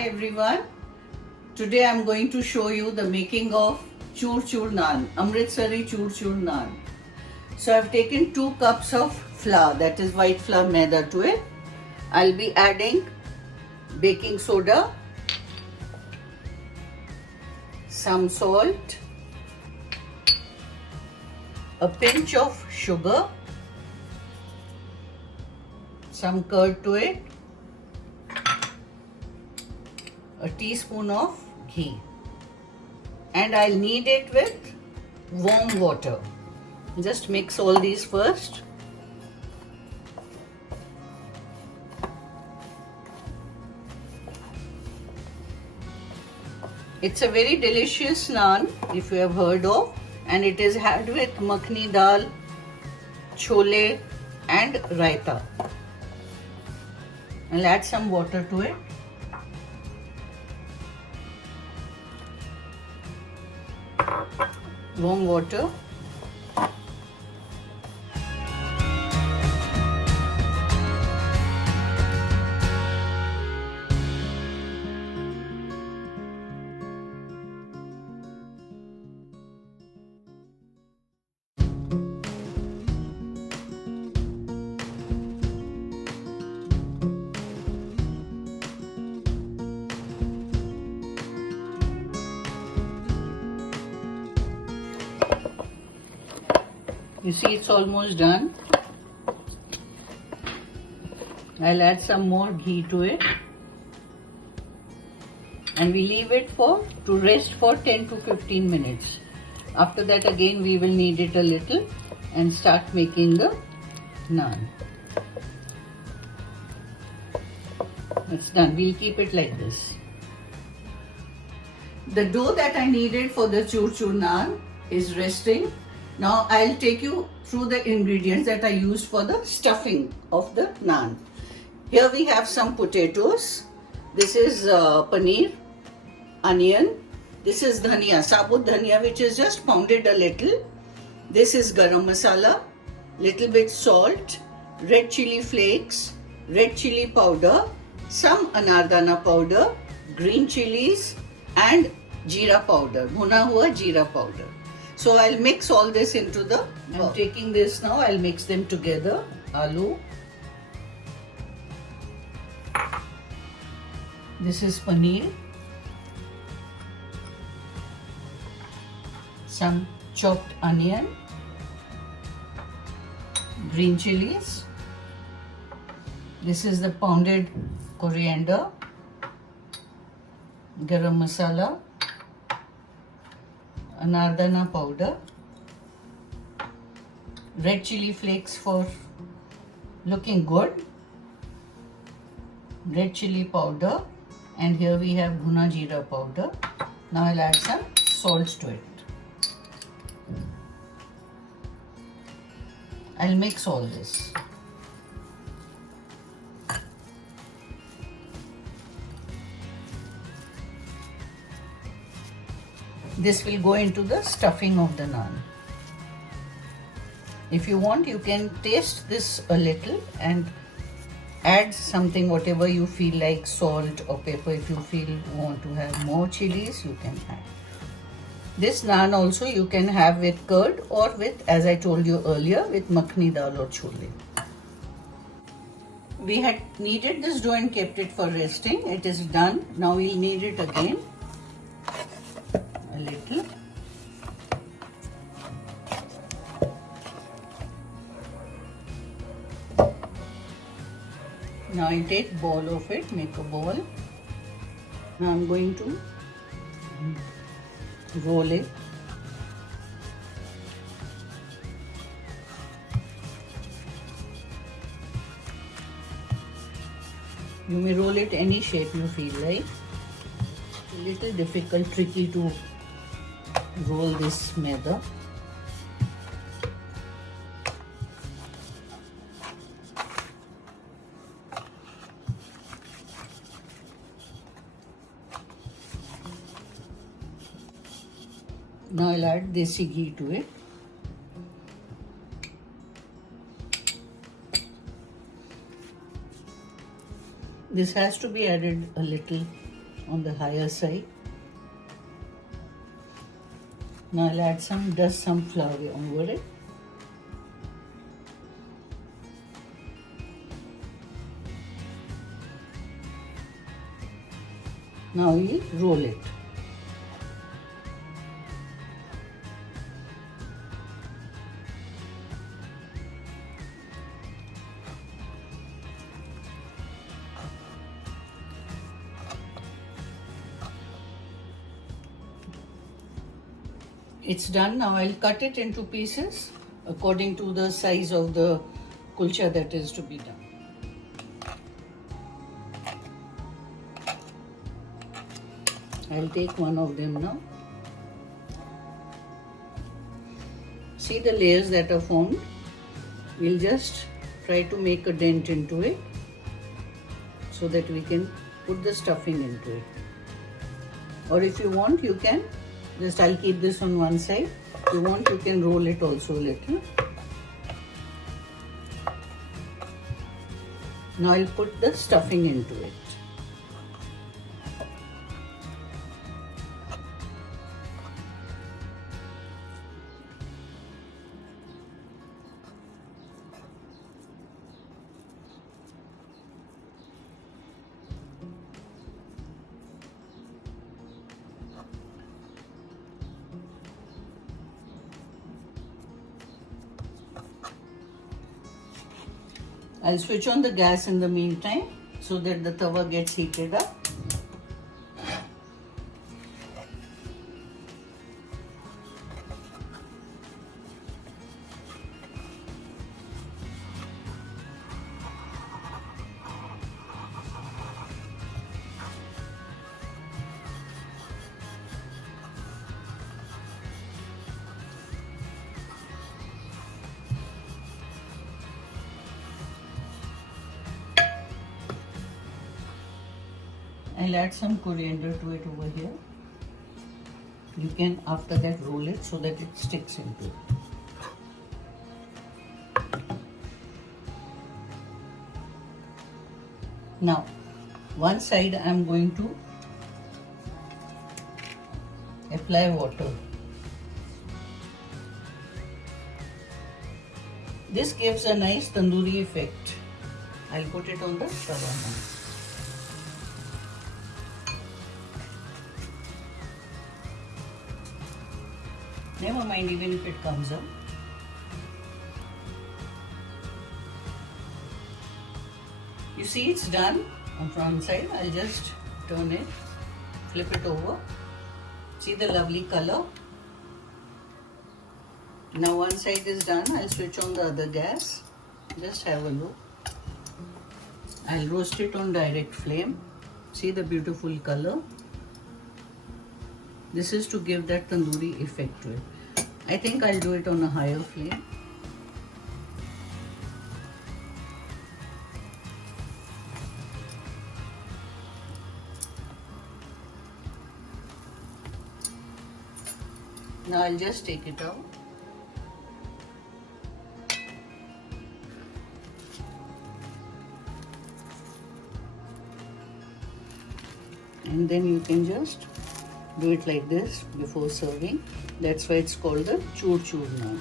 Hi everyone. Today I'm going to show you the making of Choor Choor Naan, Amritsari Choor Choor Naan. So I've taken 2 cups of flour, that is white flour maida to it. I'll be adding baking soda, some salt, a pinch of sugar, some curd to it, a teaspoon of ghee, and I'll knead it with warm water. Just mix all these first. It's a very delicious naan if you have heard of, and it is had with makhni dal, chole and raita. I'll add some water to it. Warm water. You see it's almost done. I'll add some more ghee to it. And we leave it to rest for 10 to 15 minutes. After that again we will knead it a little and start making the naan. It's done. We'll keep it like this. The dough that I needed for the Choor Choor Naan is resting. Now I'll take you through the ingredients that I used for the stuffing of the naan. Here we have some potatoes. This is paneer, onion. This is dhania, sabut dhania, which is just pounded a little. This is garam masala, little bit salt, red chili flakes, red chili powder, some anardana powder, green chilies and jeera powder, bhuna hua jeera powder. So I'll mix all this into the, I'm taking this now, I'll mix them together. Aloo. This is paneer. Some chopped onion. Green chilies. This is the pounded coriander. Garam masala. Anardana powder, red chili flakes for looking good, red chili powder, and here we have bhuna jeera powder. Now I'll add some salt to it. I'll mix all this. This will go into the stuffing of the naan. If you want, you can taste this a little and add something, whatever you feel like, salt or pepper. If you feel you want to have more chilies, you can add. This naan also you can have with curd or with, as I told you earlier, with makhni dal or chole. We had kneaded this dough and kept it for resting. It is done. Now we'll knead it again. Little. Now I take ball of it, make a ball. Now I'm going to roll it. You may roll it any shape you feel like. A little difficult, tricky to roll this maida. Now I'll add desi ghee to it. This has to be added a little on the higher side. Now I'll add some flour over it. Now we roll it. It's done. Now I'll cut it into pieces according to the size of the kulcha that is to be done. I'll take one of them now. See the layers that are formed? We'll just try to make a dent into it so that we can put the stuffing into it. Or if you want, you can just, I'll keep this on one side. If you want, you can roll it also a little. Now I'll put the stuffing into it. I'll switch on the gas in the meantime so that the tawa gets heated up. I'll add some coriander to it over here. You can after that roll it so that it sticks into it. Now, one side I am going to apply water. This gives a nice tandoori effect. I'll put it on the tawa now. Never mind even if it comes up. You see it's done on front side. I'll just turn it, flip it over. See the lovely color. Now one side is done. I'll switch on the other gas. Just have a look. I'll roast it on direct flame. See the beautiful color. This is to give that tandoori effect to it. I think I'll do it on a higher flame. Now I'll just take it out. And then you can just do it like this before serving. That's why it's called the choor choor naan.